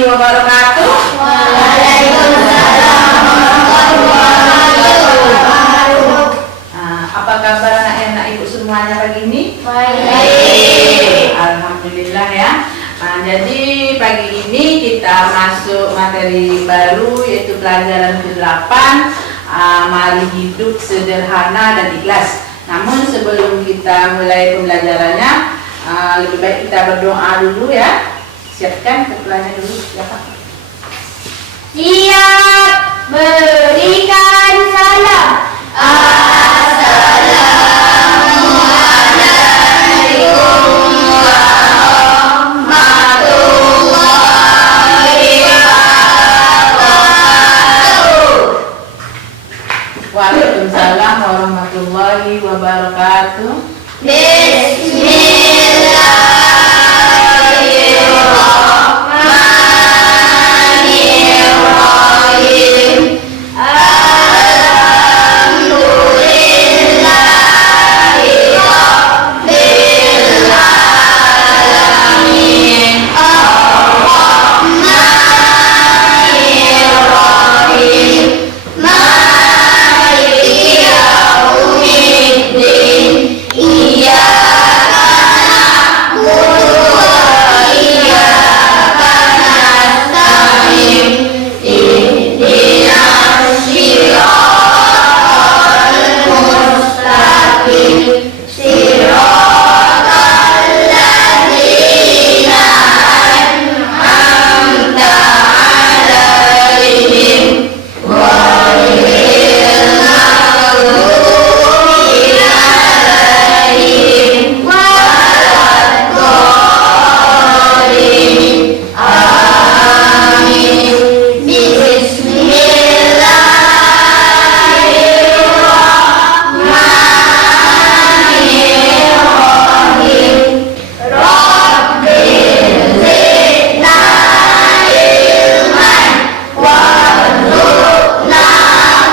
warahmatullahi wabarakatuh. Waalaikumsalam warahmatullahi wabarakatuh. Apa kabar anak-anak ibu semuanya pagi ini? Baik. Alhamdulillah ya. Jadi pagi ini kita masuk materi baru yaitu pelajaran ke-8, mari hidup sederhana dan ikhlas. Namun sebelum kita mulai pembelajarannya, lebih baik kita berdoa dulu ya. Siapkan ketuanya dulu ya Pak. Siap, berikan salam. Assalamualaikum warahmatullahi wabarakatuh. Waalaikumsalam warahmatullahi wabarakatuh. Bismillahirrahmanirrahim. Alhamdulillahi rabbil alamin. Ar-Rahmanir-Rahim. Maliki yaumiddin. Iyyaka na'budu wa iyyaka nasta'in. Ihdinas siratal mustaqim. Siratal ladzina an'amta 'alaihim ghairil maghdubi 'alaihim waladdallin. Amin. Bismillahirrahmanirrahim. Rabbil zidna ilman warzuqna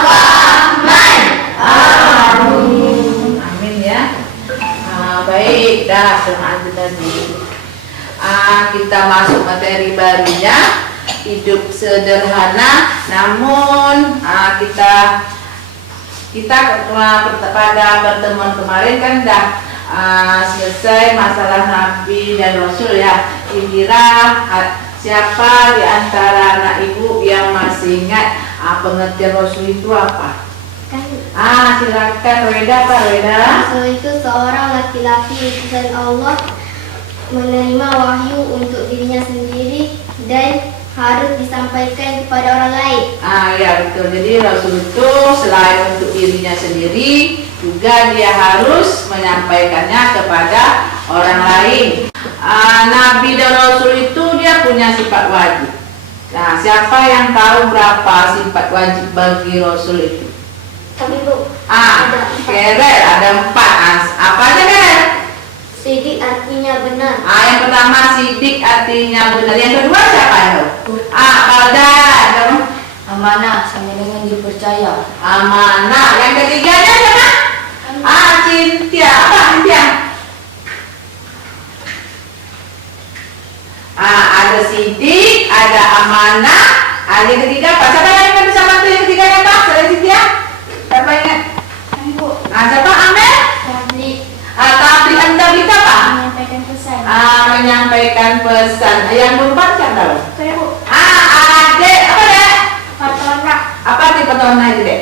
fahman. Amin. Amin ya. Baik, dah doa tadi. Kita masuk materi barunya, hidup sederhana. Namun kita pada pertemuan kemarin kan dah selesai masalah Nabi dan Rasul ya. Kira siapa di antara anak ibu yang masih ingat pengertian Rasul itu apa? Silakan Weda, Pak Weda. Rasul itu seorang laki-laki utusan Allah, menerima wahyu untuk dirinya sendiri dan harus disampaikan kepada orang lain. Ya betul. Jadi Rasul itu selain untuk dirinya sendiri, juga dia harus menyampaikannya kepada orang lain. Nabi dan Rasul itu dia punya sifat wajib. Nah, siapa yang tahu berapa sifat wajib bagi Rasul itu? Tapi Bu, Keren, ada 4. Apa aja kan? sidik artinya benar. Yang pertama sidik artinya benar. Yang kedua siapa itu? Baldan. Amanah sama dengan dipercaya. Amanah. Yang ketiganya siapa? Cintia. Apa Cintia? Ada sidik, ada amanah. Yang ketiga apa? Siapa yang ingat bisa bantu yang ketiganya Pak? Selain Cintia? Siapa ingat? Siapa? Amel? Tapi Anda kita apa? Menyampaikan pesan. Menyampaikan pesan. Yang keempat siapa? Saya Bu, Adek. Apa dek? Fatona, Apa arti petona itu dek?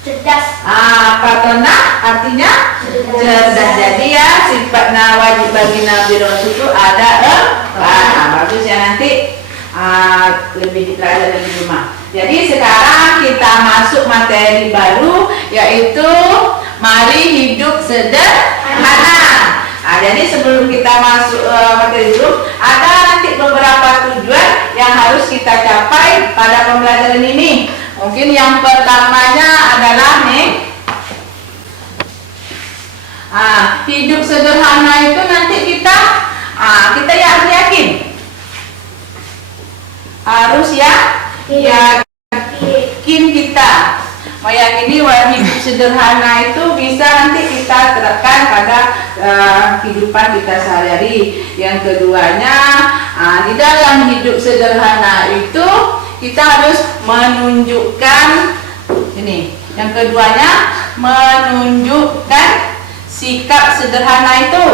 cerdas. Petona artinya cerdas. Jadi ya sifat wajib bagi Nabi Rasul itu ada 4. Bagus ya, nanti lebih dipelajari di rumah. Jadi sekarang kita masuk materi baru yaitu mari hidup sederhana. Jadi sebelum kita masuk materi itu ada nanti beberapa tujuan yang harus kita capai pada pembelajaran ini. Mungkin yang pertamanya adalah nih, hidup sederhana itu nanti kita ya harus yakin, harus yakin kita meyakini bahwa hidup sederhana itu bisa nanti kita terapkan pada kehidupan kita sehari-hari. Yang keduanya, di dalam hidup sederhana itu kita harus menunjukkan ini. Yang keduanya, menunjukkan sikap sederhana itu.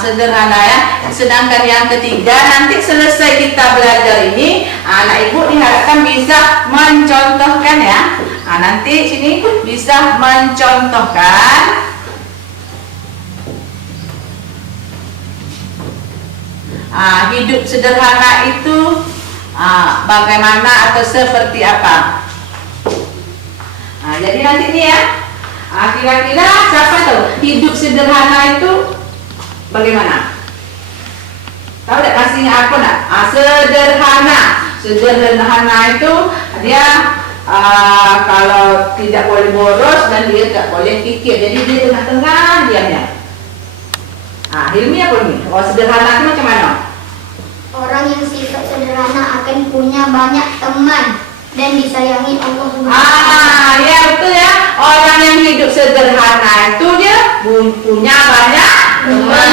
Sederhana ya. Sedangkan yang ketiga, nanti selesai kita belajar ini, anak ibu diharapkan bisa mencontohkan ya. Nanti sini bisa mencontohkan hidup sederhana itu bagaimana atau seperti apa. Jadi nanti ini ya, kira-kira siapa tahu hidup sederhana itu bagaimana? Tahu tidak kasihnya aku nak? Sederhana itu dia kalau tidak boleh boros dan dia tidak boleh kikir. Jadi dia tengah-tengah diamnya. Ilmiah apa ini? Sederhana itu macam mana? Orang yang sifat sederhana akan punya banyak teman dan disayangi Allah Subhanahu. Ya betul ya. Orang yang hidup sederhana itu dia punya banyak teman.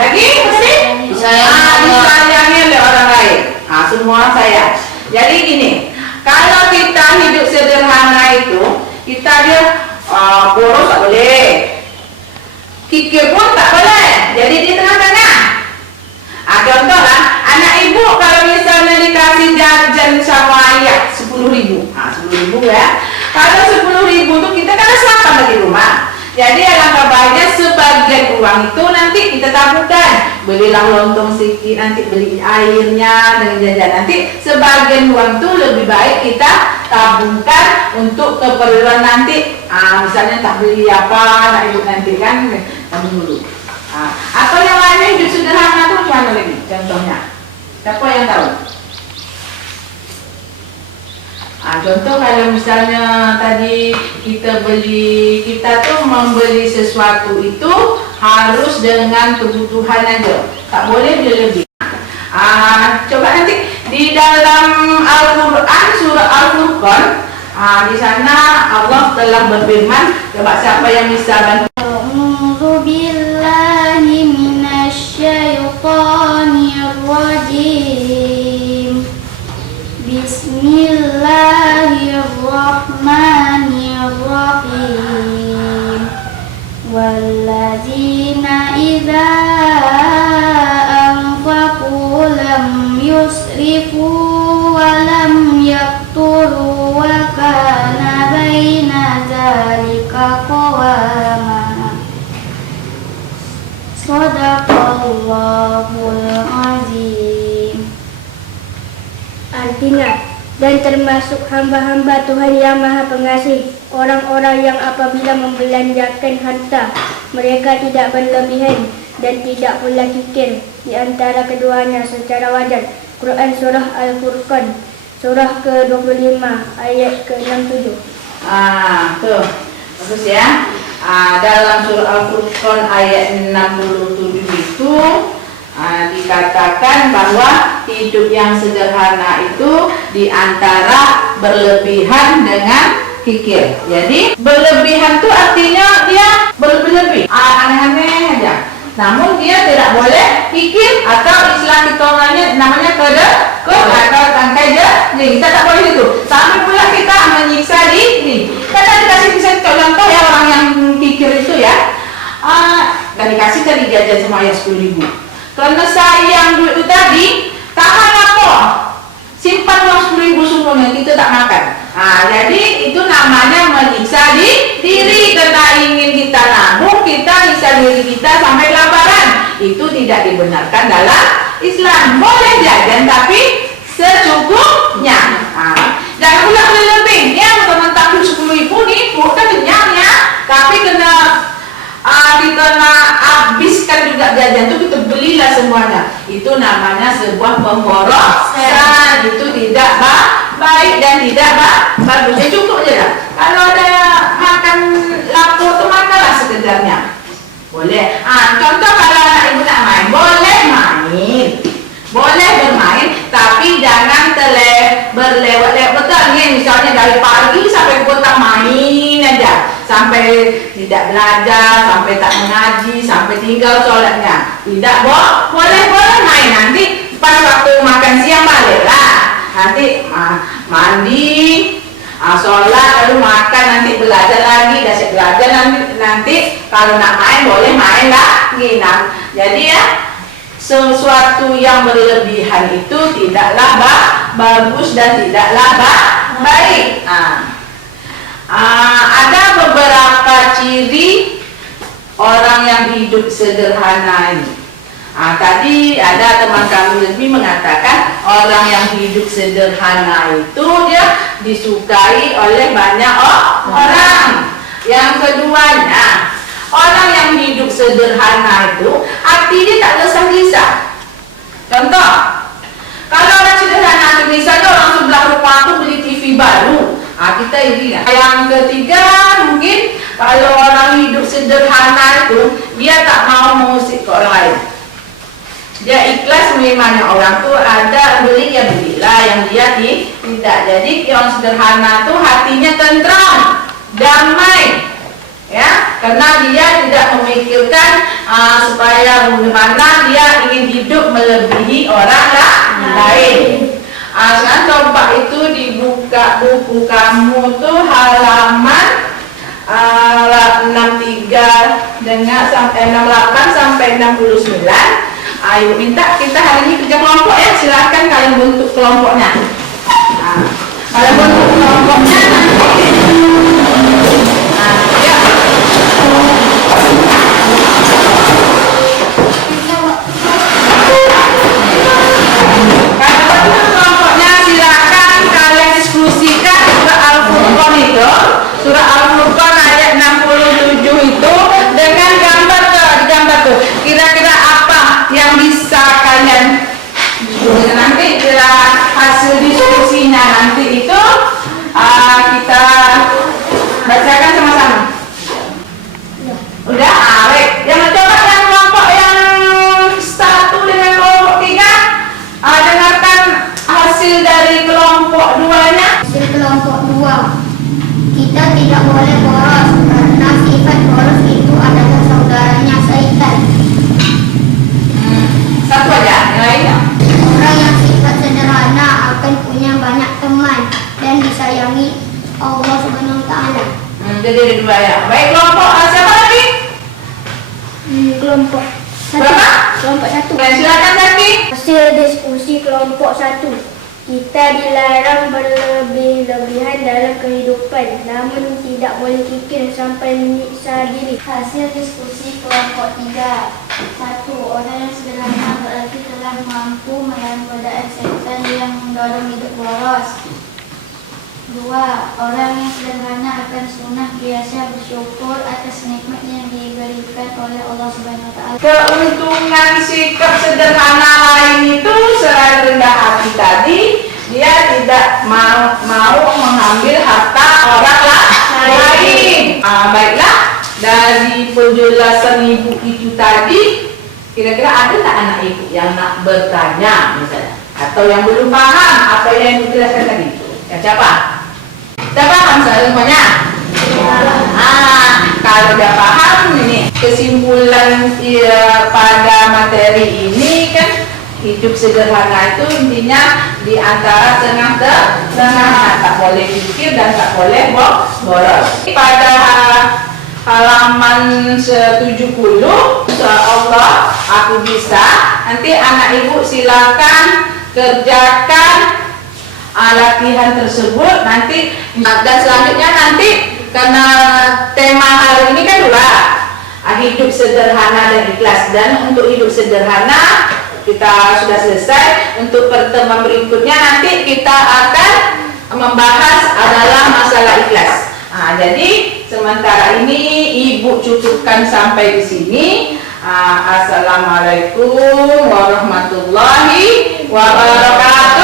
Lagi mesti disayangi oleh orang lain. Semua saya. Jadi gini, kalau kita hidup sederhana itu, kita dia boros tak boleh, kikir pun tak boleh. Jadi di tengah-tengah. Contohlah, anak ibu kalau misalnya dikasih jajan sama ayah 10.000, 10.000 ya. Kalau 10.000 tuh kita kan selapan di rumah. Jadi alangkah baiknya sebagian uang itu nanti kita tabungkan. Belilah lontong sedikit, nanti beli airnya dengan jajan. Nanti sebagian uang itu lebih baik kita tabungkan untuk keperluan nanti. Misalnya tak beli apa, anak ibu nanti kan tabung dulu. Atau yang lainnya hidup sederhana itu mana lagi contohnya? Siapa yang tahu? Contoh kalau misalnya tadi kita tuh membeli sesuatu itu harus dengan kebutuhan aja, tak boleh lebih. Coba nanti di dalam Al-Quran surah Al-Furqan, di sana Allah telah berfirman. Coba siapa yang bisa bantu? A'udzu billahi minasyaitonir rajim. Bismillahirrahmanirrahim. Walladzina idza anfaqu lam yusrifu wa lam yaqturu wa kana baina dzalika qawama. Shadaqallahul azim. Artinya, dan termasuk hamba-hamba Tuhan yang Maha Pengasih, orang-orang yang apabila membelanjakan harta, mereka tidak berlebihan dan tidak pula kikir di antara keduanya secara wajar. Quran Surah Al-Furqan, Surah ke-25, ayat ke-67. Tuh, bagus ya. Dalam Surah Al-Furqan ayat 67 itu dikatakan bahwa hidup yang sederhana itu diantara berlebihan dengan kikir. Jadi berlebihan itu artinya dia berlebih-lebih, aneh-aneh aja. Namun dia tidak boleh kikir atau istilah kita namanya atau tangkai jadi kita tak boleh itu. Sampai pula kita menyiksa diri. Kita dikasih contoh ya orang yang kikir itu ya. Dan dikasih tadi jajan sama ayah 10.000. Karena sayang duit itu tadi, tahan apa? Simpan uang 10.000 semuanya, kita tak makan. Jadi itu namanya menyiksa diri. Karena ingin kita nabung, kita nyiksa diri kita sampai kelaparan. Itu tidak dibenarkan dalam Islam. Boleh jajan tapi secukupnya. Jangan pula lebih. Yang teman-teman 10.000 nih, bukan kenyang ya, tapi kena habiskan juga jajan itu, kita belilah semuanya. Itu namanya sebuah pemborosan. Itu tidak baik dan tidak bagus. Cukup je lah. Kalau ada makan lapor tu makanlah sekedarnya. Boleh. Contoh kalau anak ibu nak main, boleh main, boleh bermain, tapi jangan berlewat-lewat betul nih, misalnya dari pagi sampai petang main aja, sampai tidak belajar, sampai tak mengaji, sampai tinggal sholatnya. Tidak boleh main, nanti pas waktu makan siang baliklah, nanti mandi, sholat, lalu makan, nanti belajar lagi, dasar belajar, nanti kalau nak main boleh main lagi. Nah, jadi ya sesuatu yang berlebihan itu tidaklah bagus dan tidaklah baik. Ada beberapa ciri orang yang hidup sederhana ini. Tadi ada teman kami lebih mengatakan orang yang hidup sederhana itu dia disukai oleh banyak orang. Yang keduanya, orang yang hidup sederhana itu arti dia tak gesah-gesah. Contoh, kalau orang sederhana itu misalnya orang sebelah rumah itu beli TV baru, kita iri ya. Yang ketiga mungkin kalau orang hidup sederhana itu dia tak mau mengusik ke orang lain. Dia ikhlas menerimanya orang tuh ada beli ya belilah, yang dia tidak. Jadi yang sederhana tuh hatinya tentram, damai, ya, karena dia tidak memikirkan supaya bagaimana dia ingin hidup melebihi orang lain. Sekarang coba itu dibuka buku kamu tuh halaman 63 dengan sampai 68 sampai 69. Ayo minta kita hari ini kerja kelompok ya, silahkan kalian bentuk kelompoknya. Kalian bentuk kelompoknya nanti. Ya. Kalau bentuk kelompoknya silahkan kalian diskusikan surah Al-Furqan itu, surah Al-Furqan ayat 67 itu dengan gambar tuh. Kira-kira apa yang bisa kalian nanti hasil diskusinya nanti itu kita bacakan sama-sama. Udah, baik. Yang coba yang kelompok yang 1 dengan kelompok 3 dengarkan hasil dari kelompok 2-nya. Hasil kelompok 2, kita tidak boleh boros karena sifat boros itu adalah saudaranya syaitan. Satu aja, yang lainnya. Orang yang sifat sederhana akan punya banyak teman dan disayangi Allah Subhanahu wa taala. Jadi ada 2 ya. Baik, kelompok siapa lagi? Kelompok Berapa? Kelompok 1. Silakan Zaki. Hasil diskusi kelompok 1. Kita dilarang berlebih-lebihan dalam kehidupan, namun tidak boleh fikir sampai menyiksa diri. Hasil diskusi kelompok 3. 1. Orang yang sederhana berarti telah mampu melawan godaan setan yang mendorong hidup boros. 2. Orang yang sederhana akan sunnah biasa bersyukur atas nikmat yang diberikan oleh Allah Subhanahu wa taala. Keuntungan sikap sederhana lain itu selain rendah hati tadi, dia tidak mau mengambil harta orang lain. Baiklah, dari penjelasan ibu itu tadi, kira-kira ada tak anak ibu yang nak bertanya misalnya, atau yang belum paham apa yang ibu jelaskan tadi? Ya, siapa? Sudah paham semuanya? Kalau sudah paham ini kesimpulan pada materi ini kan, hidup sederhana itu intinya di antara tengah-tengah, tak boleh pikir dan tak boleh boros. Pada halaman 70, insyaallah aku bisa. Nanti anak ibu silakan kerjakan latihan tersebut nanti, dan selanjutnya nanti karena tema hari ini kan 2, hidup sederhana dan ikhlas, dan untuk hidup sederhana kita sudah selesai. Untuk pertemuan berikutnya nanti kita akan membahas adalah masalah ikhlas. Jadi sementara ini ibu cukupkan sampai di sini. Assalamualaikum warahmatullahi wabarakatuh.